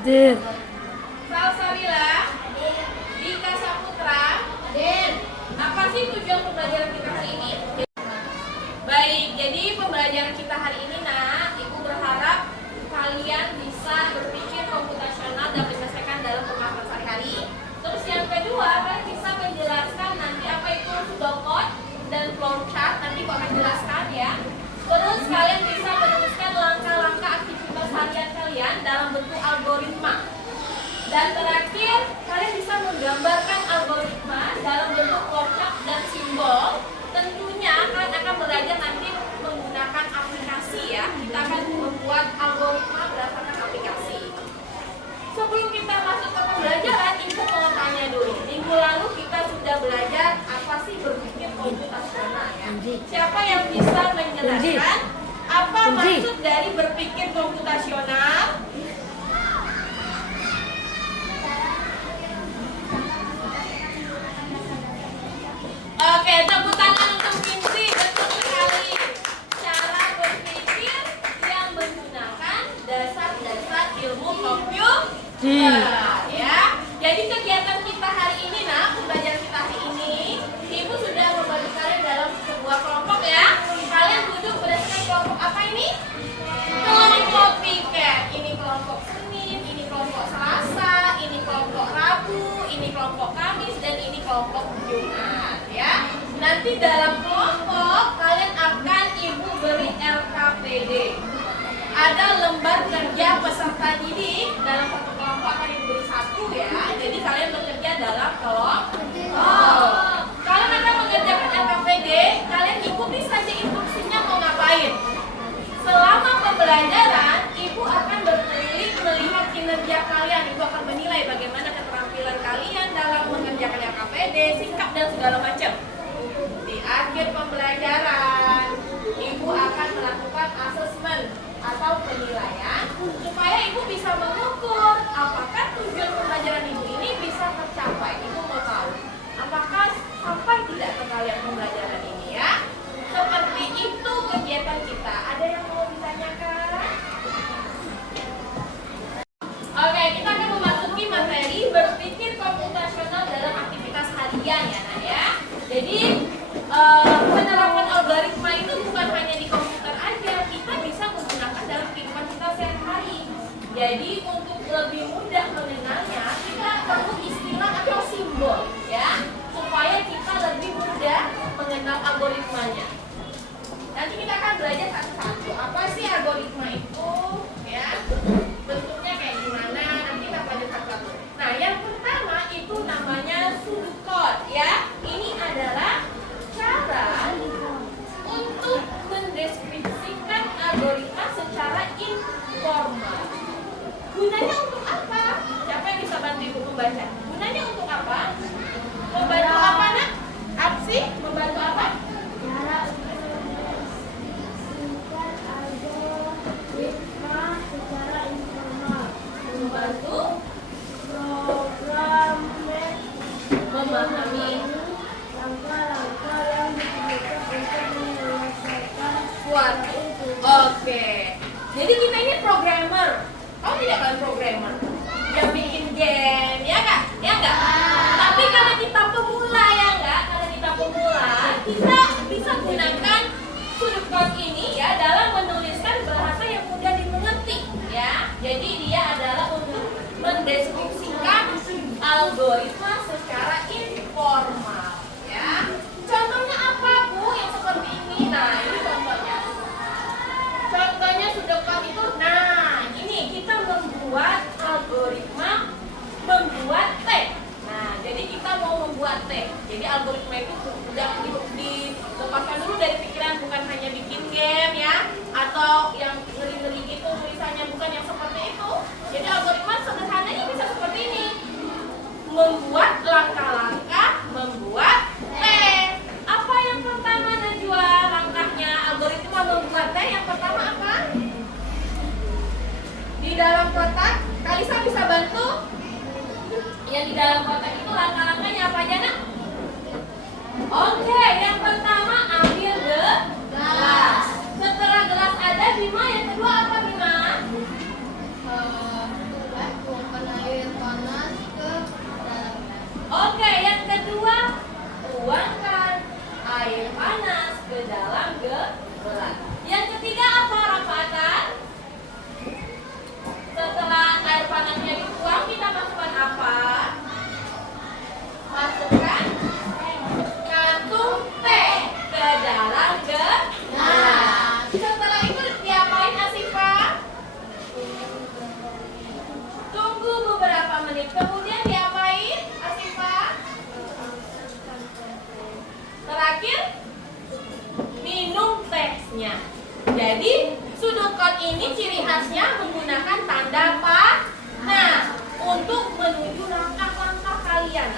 Dir. Salsabila, Dika Saputra, Den. Apa sih tujuan pembelajaran kita hari ini? Baik, jadi pembelajaran kita hari ini, Nak, Ibu berharap kalian bisa berpikir komputasional dan menyelesaikan dalam pengalaman sehari-hari. Terus yang kedua, kalian bisa menjelaskan nanti apa itu pseudocode dan flowchart. Nanti Ibu akan jelaskan ya. Terus kalian bisa menuliskan langkah-langkah aktivitas harian kalian dalam bentuk algoritma. Dan terakhir, kalian bisa menggambarkan algoritma dalam bentuk flowchart dan simbol. Tentunya kalian akan belajar nanti menggunakan aplikasi ya. Kita akan membuat algoritma berdasarkan aplikasi. Sebelum kita masuk ke pembelajaran, Ibu mau tanya dulu. Minggu lalu kita sudah belajar apa sih berpikir komputasional ya. Siapa yang bisa menjelaskan apa maksud dari berpikir komputasional? Oke, tepuk tangan untuk Kinsi. Betul sekali. Cara berpikir yang menggunakan dasar-dasar ilmu komputer. Ya. Jadi kegiatan kita hari ini, nah, pembelajaran kita hari ini, Ibu sudah membagi kalian dalam sebuah kelompok ya. Kalian duduk berdasarkan kelompok apa ini? Kelompok piket. Ini kelompok Senin, ini kelompok Selasa, ini kelompok Rabu, ini kelompok Kamis, dan ini kelompok Jumat. Ya, nanti dalam kelompok kalian akan Ibu beri LKPD. Ada lembar kerja peserta didik dalam satu kelompok akan Ibu beri satu ya. Jadi kalian bekerja dalam kelompok. Kalian akan mengerjakan LKPD. Kalian ikuti saja instruksinya mau ngapain. Selama pembelajaran, Ibu akan berkeliling melihat kinerja kalian. Ibu akan menilai bagaimana keterampilan kalian dalam mengerjakan LKPD, sikap dan segala macam. Di akhir pembelajaran, Ibu akan melakukan asesmen atau penilaian supaya Ibu bisa mengukur apakah tujuan pembelajaran Ibu ini bisa tercapai. Ibu mau tahu apakah sampai tidak ke kalian pembelajaran ini ya. Seperti itu kegiatan kita. Ada yang mau ditanyakan? Oke, kita akan memasuki materi berpikir komputasional dalam aktivitas harian ya, Nak ya. Jadi penerapan algoritma itu bukan hanya di komputer aja, kita bisa menggunakan dalam kehidupan kita sehari-hari. Jadi untuk lebih mudah mengenalnya, kita perlu istilah atau simbol ya, supaya kita lebih mudah mengenal algoritmanya. Nanti kita akan belajar satu-satu. Apa sih algoritma itu? Ya, bentuknya kayak gimana? Nanti kita belajar satu-satu. Nah, yang pertama itu namanya pseudocode ya. Ini adalah cara untuk mendeskripsikan algoritma secara informal. Gunanya untuk apa? Siapa yang bisa bantu Ibu membaca? Gunanya untuk apa? Membantu apa, Nak? Apa sih? Membantu apa? Membantu memahami langkah-langkah yang dibutuhkan untuk menyelesaikan suatu. Oke. Jadi kita ini programmer. Kamu tidak kan programmer? Yang bikin game, ya nggak? Ya nggak? Tapi karena kita pemula ya nggak? Karena kita pemula, kita bisa gunakan pseudocode ini ya dalam menuliskan bahasa yang mudah dimengerti ya. Jadi dia adalah untuk mendeskripsikan algoritma secara informal ya. Contohnya apa Bu yang seperti ini? Nah ini contohnya. Contohnya pseudocode itu. Nah ini kita membuat algoritma membuat teh. Nah jadi kita mau membuat teh. Jadi algoritma itu udah dilepaskan dulu dari pikiran, bukan hanya bikin game ya, atau yang ngeri-ngeri gitu tulisannya, bukan yang seperti itu. Jadi algoritma sederhananya bisa seperti ini. Membuat langkah-langkah membuat teh. Apa yang pertama Najwa langkahnya algoritma membuat teh? Yang pertama apa? Di dalam kotak, Kalisa bisa bantu? Yang di dalam kotak itu langkah-langkahnya apa aja, Nak? Oke, yang pertama ambil gelas. Setelah gelas ada, Bima, yang kedua apa Bima? Sip. Kemudian diapain, Asifa? Terakhir, minum tehnya. Jadi sudokot ini ciri khasnya menggunakan tanda panah untuk menuju langkah-langkah kalian.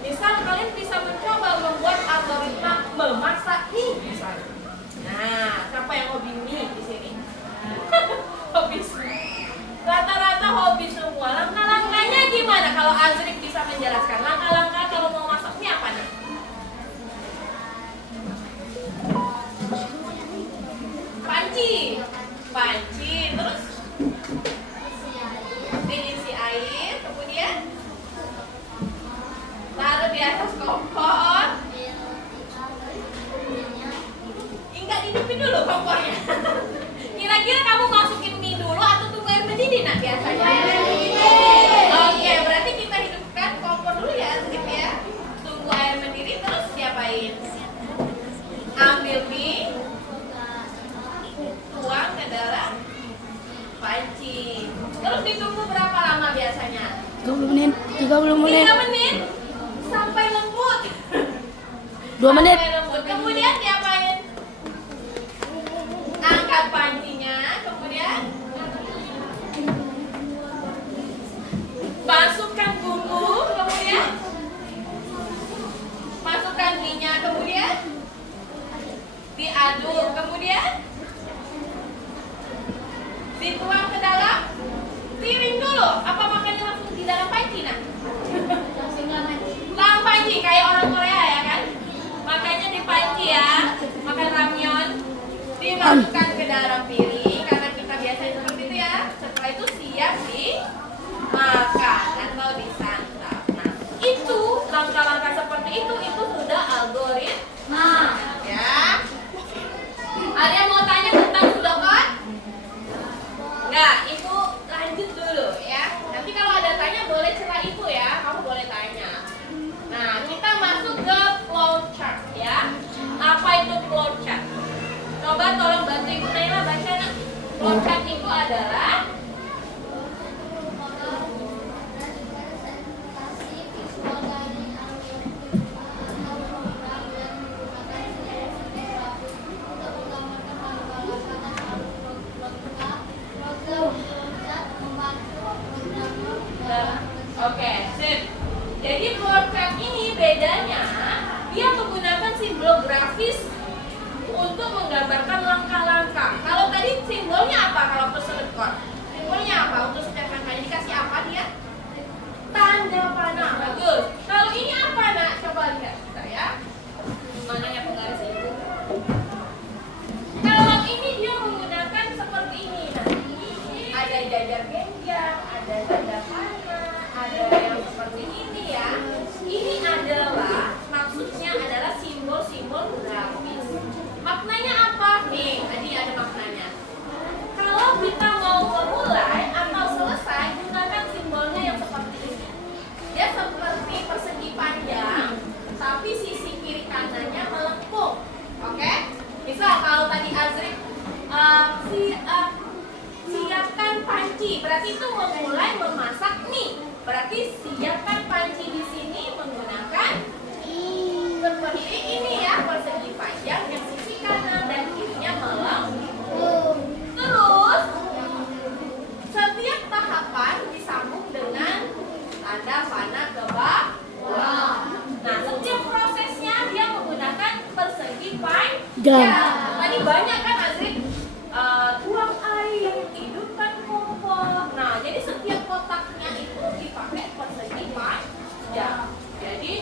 Misal kalian bisa mencoba membuat algoritma memasak mie misalnya. Nah, siapa yang hobi mie di sini? Hobi semua. Rata-rata hobi semua. Langkah-langkahnya gimana? Kalau Azrik bisa menjelaskan langkah-langkah kalau mau masak mie apa nih? Panci, terus diisi air, kemudian taruh di atas kompor. Enggak dihidupin dulu kompornya. Kira-kira kamu masukin mie dulu atau tunggu air mendidih nak biasanya? Oke, berarti kita hidupkan kompor dulu ya, Azrif ya. Tunggu air mendidih, terus diapain? Ambil mie, tuang ke dalam panci. Terus ditunggu berapa lama biasanya? 30 menit, 30 menit. 3 menit sampai lembut. 2 menit. Sampai lembut. Kemudian diapain? Angkat pancinya, kemudian masukkan bumbu, kemudian masukkan minyak, kemudian diaduk, kemudian dituang ke dalam piring dulu. Apa makannya langsung di dalam panci nak? Dalam panci kayak orang Korea ya kan? Makanya di panci ya, makan ramyeon dimasukkan ke dalam piring karena kita biasanya seperti itu ya. Setelah itu siap dimakan atau disantap. Nah, itu langkah-langkah seperti itu sudah algoritma ya. Ada yang mau tanya tentang sudokot? Enggak, Ibu lanjut dulu ya. Nanti kalau ada tanya boleh celah Ibu ya, kamu boleh tanya. Nah, kita masuk ke flowchart ya. Apa itu flowchart? Coba tolong bantu Ibu Naila baca nak. Flowchart itu adalah oke, sip. Jadi flowchart ini bedanya dia menggunakan simbol grafis untuk menggambarkan langkah-langkah. Kalau tadi simbolnya apa kalau peserta? Simbolnya apa untuk setiap langkahnya dikasih apa dia? Tanda panah. Bagus. Kalau ini apa nak? Coba lihat kita ya. Mana yang penggaris Ibu? Kalau ini dia menggunakan seperti ini. Nah, ada jajar genjang, ada tanda panah, ada yang seperti ini ya. Ini adalah maksudnya adalah simbol-simbol grafis. Maknanya apa? Nih, tadi ada maknanya. Kalau kita mau memulai atau selesai, gunakan simbolnya yang seperti ini. Dia seperti persegi panjang, tapi sisi kiri kanannya melengkung. Oke? Misal kalau tadi Azrik siapkan panci, berarti itu memulai memasak mie. Berarti siapkan panci di sini menggunakan seperti ini ya, persegi panjang yang sisi kanan dan kirinya melengkung. Terus setiap tahapan disambung dengan tanda panah ke bawah. Nah, setiap prosesnya dia menggunakan persegi panjang. Tadi banyak kan Azrik? Tuang air, hidupkan kompor. Nah, jadi setiap kotaknya itu dipakai persegi panjang. Jadi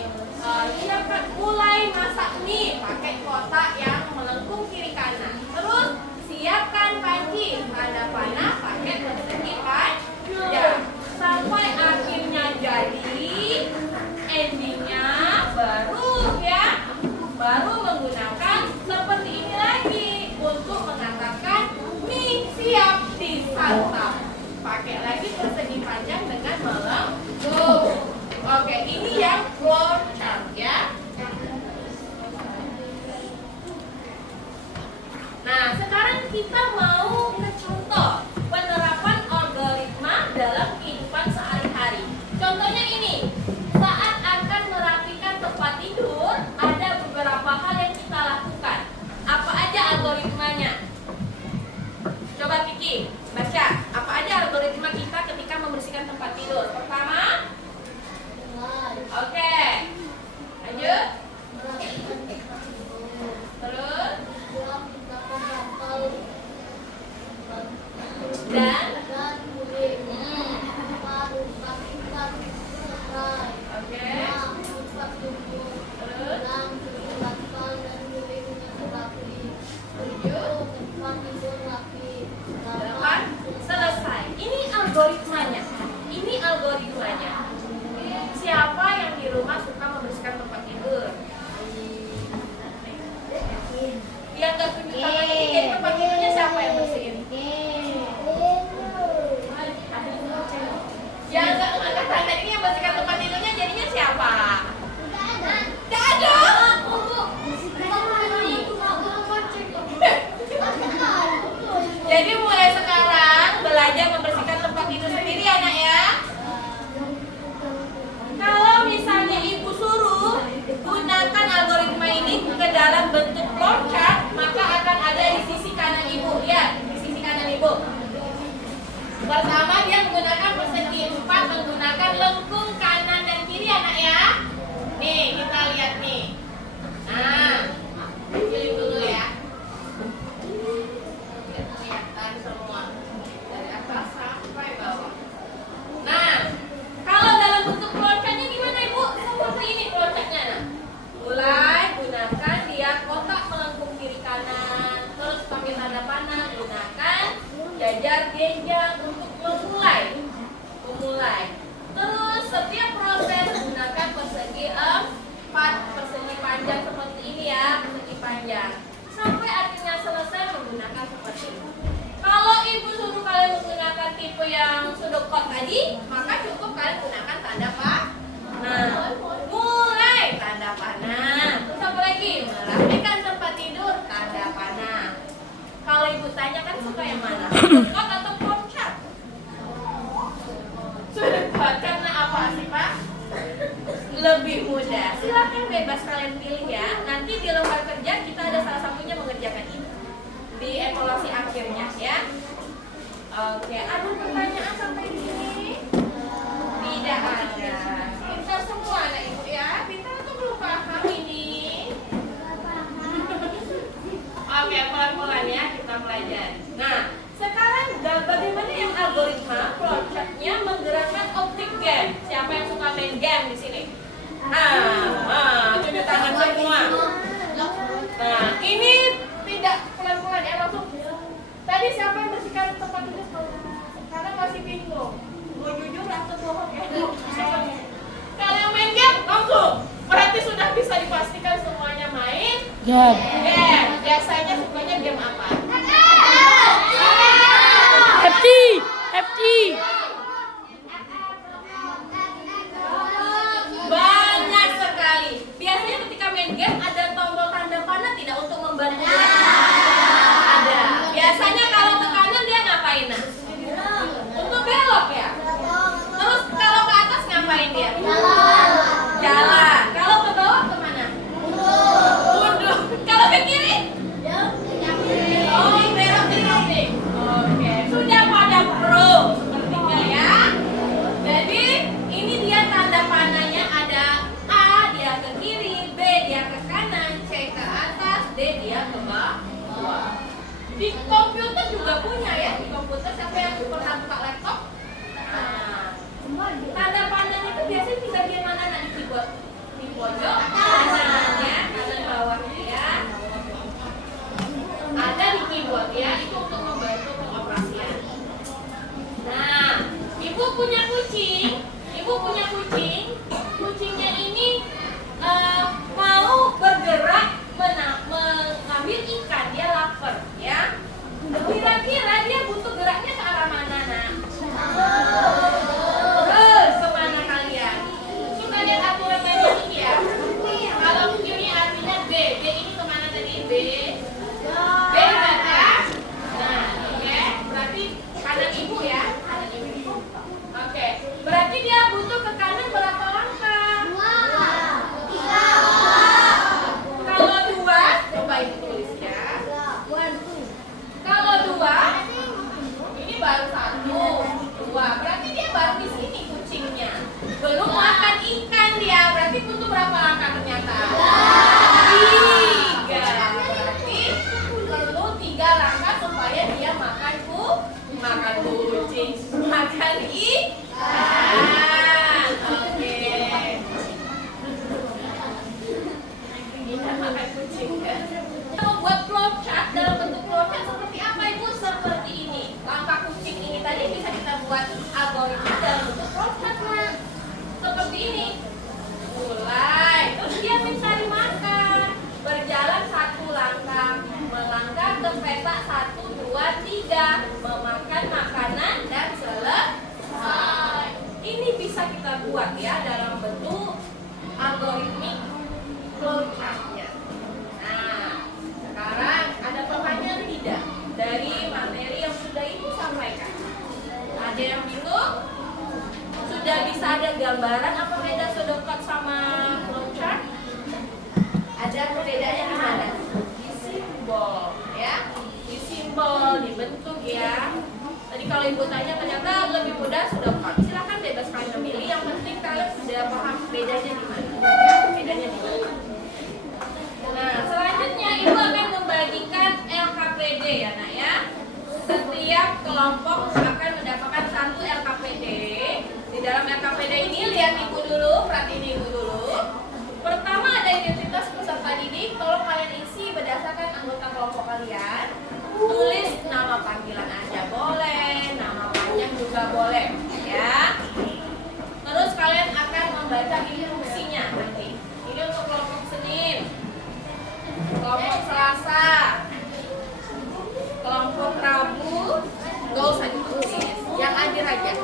siapkan mulai masak mie pakai kotak yang melengkung kiri kanan. Terus siapkan panci, tanda panah pakai persegi panjang. Sampai akhirnya jadi endingnya baru menggunakan seperti ini lagi untuk mengatakan mie siap disantap. Pakai lagi persegi panjang dengan melengkung. Oke, ini yang flowchart ya. Nah, sekarang kita mau ke contoh penerapan algoritma dalam kehidupan sehari-hari. membersihkan tempat tidurnya jadinya siapa? Nggak ada. Jadi mulai sekarang belajar membersihkan tempat tidur sendiri anak ya. Kalau misalnya ibu suruh gunakan algoritma ini ke dalam bentuk flowchart, maka akan ada di sisi kanan ibu. Lihat, di sisi kanan ibu. Pertama dia menggunakan persegi 4 menggunakan lengkung kanan dan kiri anak ya. Nih, kita lihat nih. Nah, pilih dulu ya. Biar kelihatan semua. Dari atas sampai bawah. Nah, kalau dalam bentuk flowchartnya gimana ibu? Seperti ini flowchartnya. Nah, mulai gunakan dia kotak melengkung kiri kanan, terus pakai tanda panah, gunakan jajar jenjang untuk memulai. Terus setiap proses gunakan persegi 4, persegi panjang seperti ini ya, persegi panjang. Sampai akhirnya selesai menggunakan seperti ini. Kalau ibu suruh kalian menggunakan tipe yang sudokot tadi, maka cukup kalian gunakan tanda panah. Mulai tanda panah. Terus apa lagi? Merapikan tempat tidur, tanda panah. Kalau ibu tanya kan suka yang mana? Sudokot atau flowchart? Sudokot karena apa sih Pak? Lebih mudah. Silakan bebas kalian pilih ya. Nanti di lembar kerja kita ada salah satunya mengerjakan ini di evaluasi akhirnya ya. Oke, ada pertanyaan sampai di sini? Tidak ada. Pintar semua anak ibu ya. Pintar atau belum paham ini? Oke, pelan-pelan ya kita pelajari. Nah, sekarang bagaimana yang algoritma flowchartnya menggerakkan objek game? Siapa yang suka main game di sini? Tunjuk tangan semua. Nah, ini tidak pelan-pelan ya, langsung. Tadi siapa yang bersihkan tempat tidur? Karena masih bingung. Mau jujur atau bohong ya? Kalau yang main game langsung. Berarti sudah bisa dipastikan semuanya main Game. game. Biasanya sukanya game apa? FT. Banyak sekali. Biasanya ketika main game ada tombol tanda panah tidak untuk membantu? Ada. Biasanya kalau ke kanan dia ngapain? Nah? Untuk belok ya. Terus kalau ke atas ngapain dia? Jalan. Kalau ke bawah kemana? Mundur. Kalau ke kiri? Oh, belok kiri. Oke. Sudah pada pro sepertinya ya. Jadi ini dia tanda panahnya ada A dia ke kiri, B dia ke kanan, C ke atas, D dia ke bawah. Di komputer juga punya ya. Di komputer siapa yang pernah buka laptop? Nah, tanda panahnya itu biasanya di bagian mana nak di keyboard? Di pojok kanan ya, kanan bawah ya. Ada di keyboard ya, itu untuk membantu pengoperasian. Nah, ibu punya kucing. Kucingnya ini mau bergerak mengambil ikan, dia lapar ya. Kira-kira dia butuh geraknya ke arah mana nak? Terus kemana kalian? Suka lihat aturan tadi ini ya. Kalau ini artinya B ini kemana tadi? B ke atas. Nah, oke. Berarti kanan ibu ya. Kanan ibu. Oke. Berarti dia butuh ke kanan berapa langkah? 3. Kalau 2, coba ibu tulis ya. Kalau 2, buat ya dalam bentuk algoritmik flowchart-nya. Nah, sekarang ada pertanyaan tidak dari materi yang sudah Ibu sampaikan? Ada yang bingung? Sudah bisa ada gambaran apa beda pseudocode sama flowchart? Ada perbedaannya di mana? Di simbol, ya. Di simbol, di bentuk ya. Tadi kalau Ibu tanya ternyata lebih mudah pseudocode. Silakan bebas kalian memilih. Yang penting kalian sudah paham bedanya di mana. Ya, bedanya di mana. Nah, selanjutnya Ibu akan membagikan LKPD ya, Nak ya. Setiap kelompok akan mendapatkan satu LKPD. Di dalam LKPD ini lihat Ibu dulu, perhatiin Ibu dulu. Pertama ada identitas peserta didik, tolong kalian isi berdasarkan anggota kelompok kalian. Tulis nama panggilan aja boleh, nama panjang juga boleh, ya. Terus kalian akan membaca instruksinya nanti. Ini untuk kelompok Senin, kelompok Selasa, kelompok Rabu, gak usah ditulis, yang hadir aja.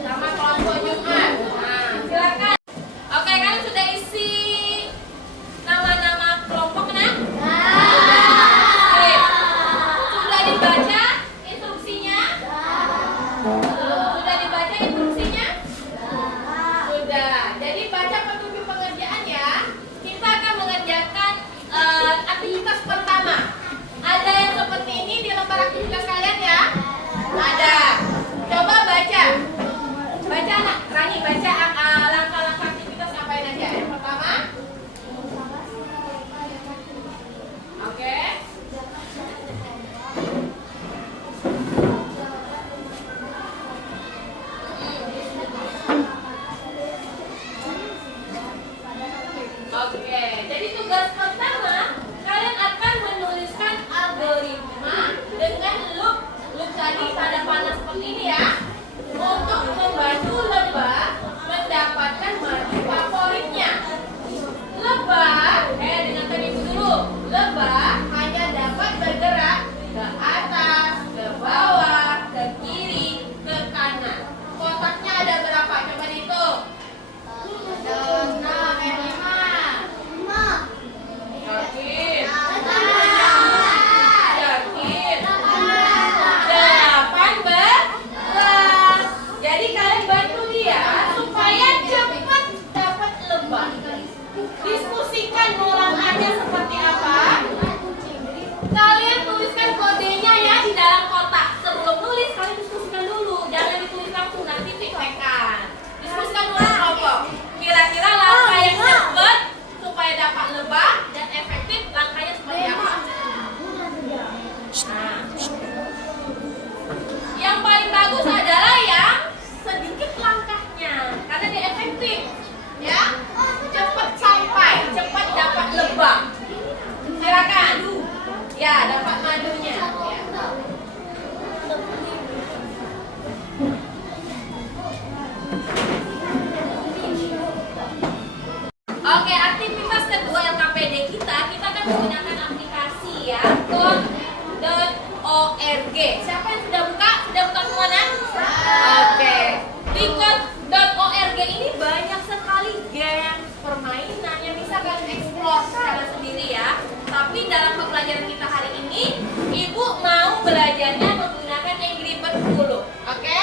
Sama kelompok Jumat. Nah, silakan. Oke, kalian sudah isi nama-nama kelompok, Nak? Oke. Sudah dibaca instruksinya? Sudah dibaca instruksinya? Sudah. Jadi baca petunjuk pengerjaan ya. Kita akan mengerjakan aktivitas pertama. Ada yang seperti ini di lembar aktivitas kalian ya? Ada. Coba baca. Baca Nak, Rani baca langkah-langkah aktivitas ngapain aja. Yang pertama. Oke. Oke, jadi tugas pertama kalian akan menuliskan algoritma dengan loop tadi tanda panah seperti ini ya, untuk membantu lebah mendapatkan margi favoritnya. Lebah, dengan tadi dulu, lebah hanya dapat bergerak ke atas, ke bawah, ke kiri, ke kanan. Kotaknya ada berapa? Coba dihitung. Ada 5. Yakin? Yakin? 18. Jadi kalian bantu dia supaya cepat dapat lebah. Diskusikan ulangannya seperti apa. Kalian tuliskan kodenya ya di dalam kotak. Sebelum nulis kalian diskusikan dulu. Jangan ditulis langsung, nanti tiklekan. Diskusikan dulu kelompok. Kira-kira langkah yang cepat supaya dapat lebah dan efektif langkahnya seperti apa? Nah, yang paling bagus adalah yang sedikit langkahnya, karena dia efektif, ya. Cepat sampai, cepat dapat lebah. Silakan. Ya, dapat madunya. Ya. Oke, aktivitas kedua LKPD kita akan menggunakan aplikasi ya, code.org. Siapa yang sudah buka? Sudah buka semua, Nak? Oke. Di code.org ini banyak sekali game permainan yang bisa kalian explore secara sendiri ya. Tapi dalam pembelajaran kita hari ini, Ibu mau belajarnya menggunakan Angry Bird dulu. Oke?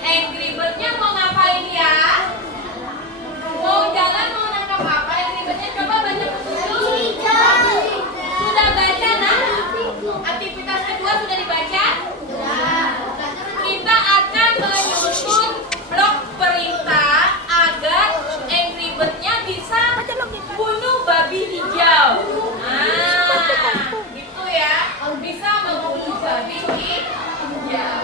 Angry Bird-nya mau ngapain ya? Mau jalan, mau nangkap apa? Angry Bird-nya coba baca petunjuk. Sudah baca, Nak? Aktivitas kedua sudah dibaca? Kita akan menyusun blok perintah agar Angry Bird-nya bisa bunuh babi hijau. Nah, gitu ya. Bisa membunuh babi hijau.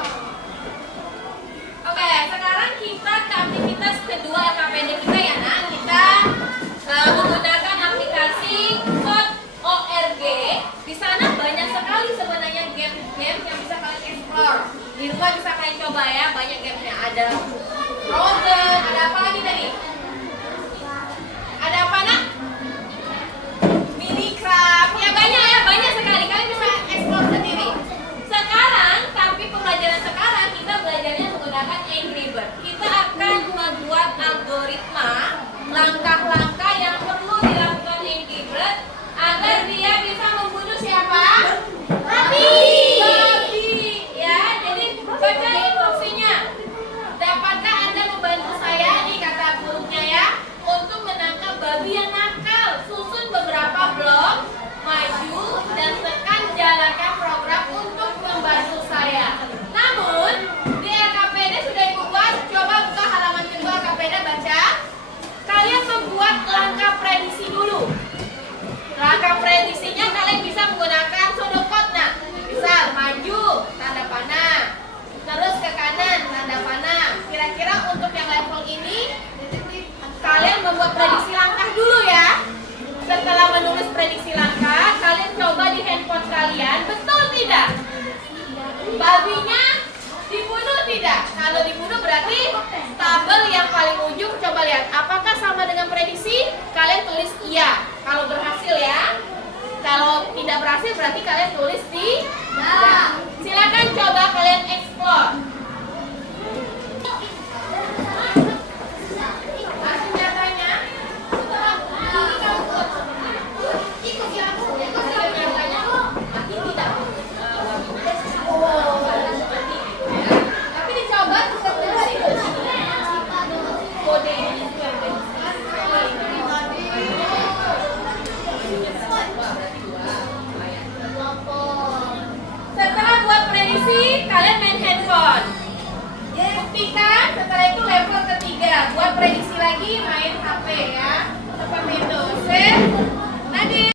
langkah prediksinya kalian bisa menggunakan sodokotna. Misal maju, tanda panah. Terus ke kanan, tanda panah. Kira-kira untuk yang level ini, kalian membuat prediksi langkah dulu ya. Setelah menulis prediksi langkah, kalian coba di handphone kalian, betul tidak? Babinya dibunuh tidak? Kalau dibunuh berarti tabel yang paling ujung coba lihat. Apakah sama dengan prediksi? Kalian tulis iya. Kalau berhasil ya. Kalau tidak berhasil berarti kalian tulis di ya. Silakan coba kalian explore. Langsung nyatanya. Setelah ini kamu buat ikut nyatanya mati tidak. Tapi dicoba seperti kode ini juga setelah buat prediksi, kalian main handphone. Buktikan setelah itu level ketiga, buat prediksi lagi main HP ya. Seperti itu. Set. Nadine.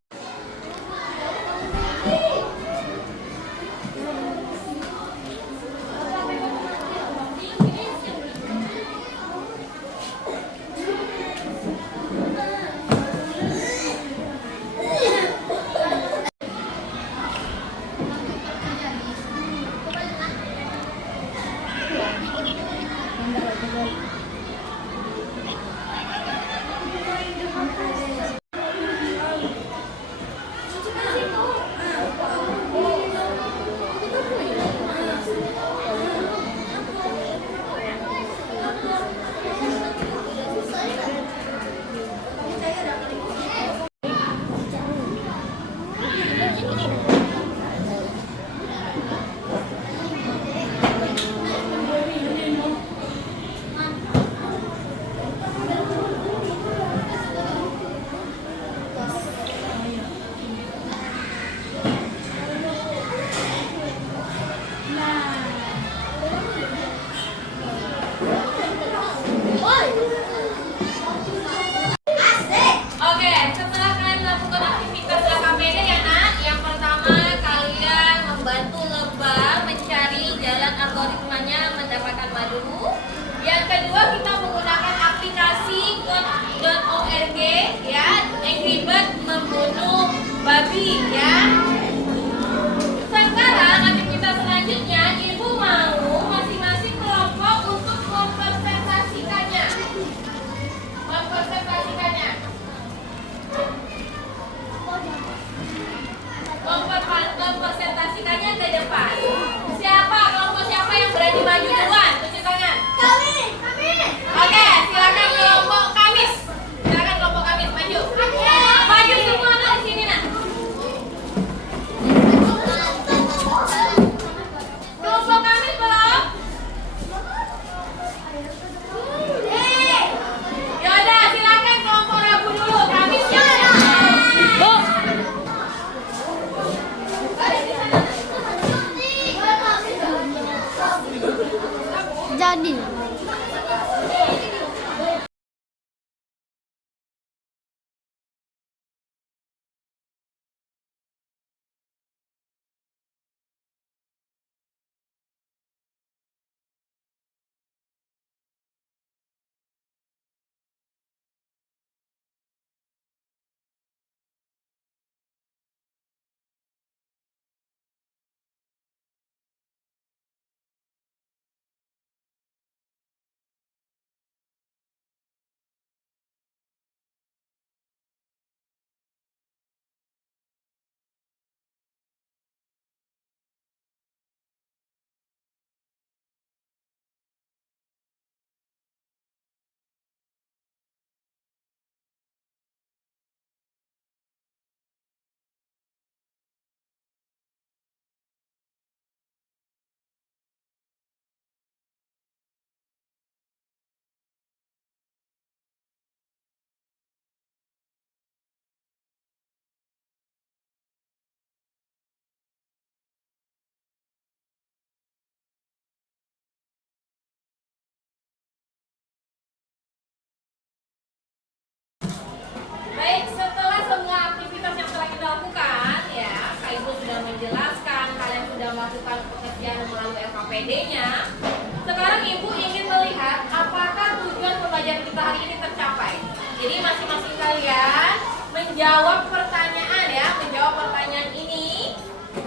menjawab pertanyaan ya, menjawab pertanyaan ini.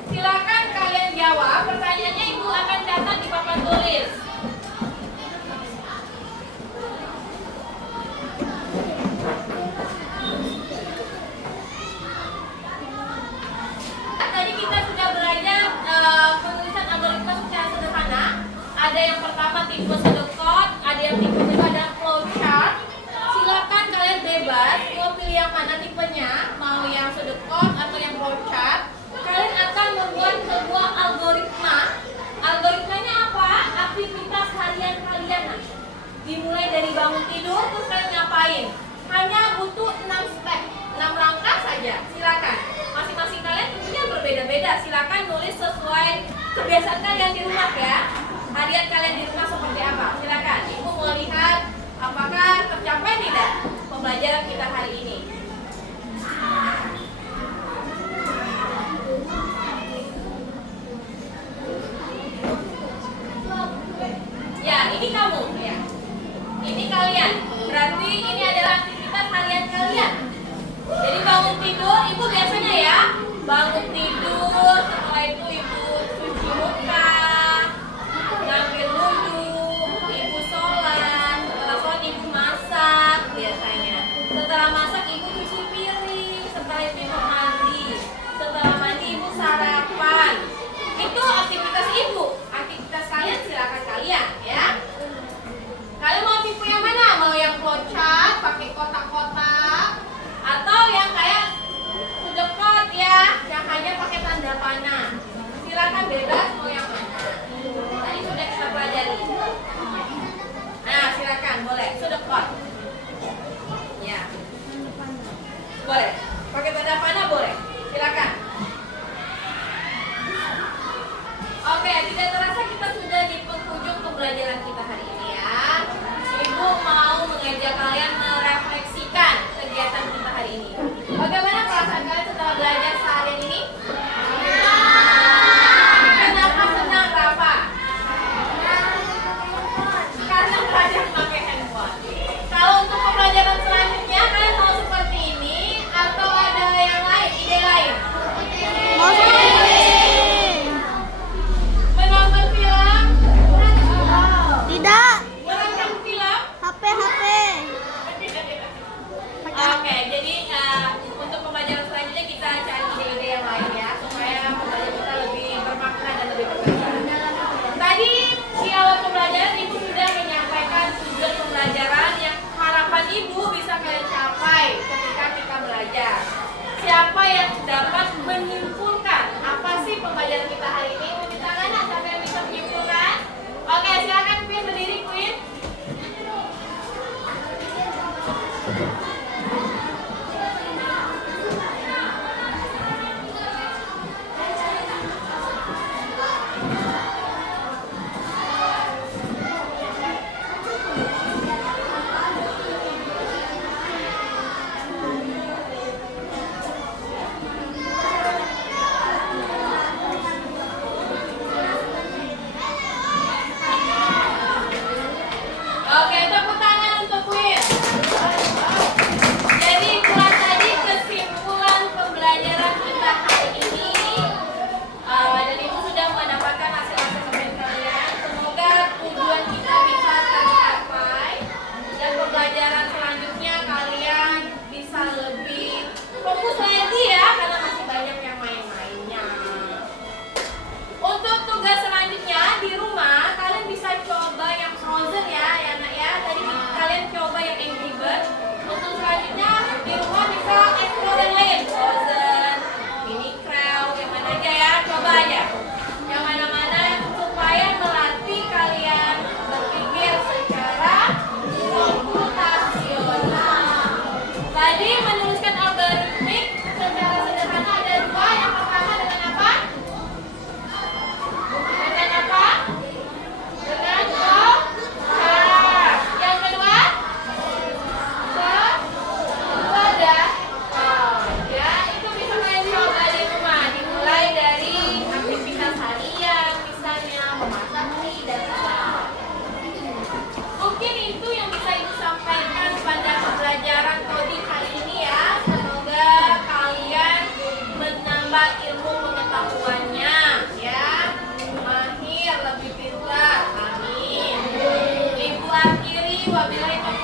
Silakan kalian jawab. Pertanyaannya Ibu akan catat di papan tulis. Tadi kita sudah belajar penulisan algoritma secara sederhana. Ada yang pertama tipe sedekot, ada yang tipe kedua ada flowchart. Silakan kalian bebas mau pilih yang mana tipenya, mau yang sedekot atau yang flowchart. Kalian akan membuat sebuah algoritma. Algoritmanya apa? Aktivitas harian kalian. Dimulai dari bangun tidur terus kalian ngapain? Hanya butuh 6 step, 6 langkah saja. Silakan. Masing-masing kalian tentunya berbeda-beda. Silakan nulis sesuai kebiasaan kalian di rumah ya. Harian kalian di rumah seperti apa? Silakan. Ibu mau lihat apakah tercapai tidak pembelajaran kita hari ini. Ya, ini kamu ya. Ini kalian. Berarti ini adalah aktivitas harian kalian. Jadi bangun tidur, Ibu biasanya ya bangun tidur, setelah itu Ibu cuci muka, ngambil wudhu, Ibu sholat, setelah sholat Ibu masak biasanya. Setelah masak Ibu cuci piring, setelah itu Ibu mandi, setelah mandi Ibu sarapan. Itu aktivitas Ibu. Aktivitas kalian silakan kalian ya. Kalian mau tipe yang mana? Mau yang flowchart pakai kotak-kotak atau yang kayak sedekot ya, yang hanya pakai tanda panah.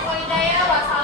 Hidayah. Wassalamualaikum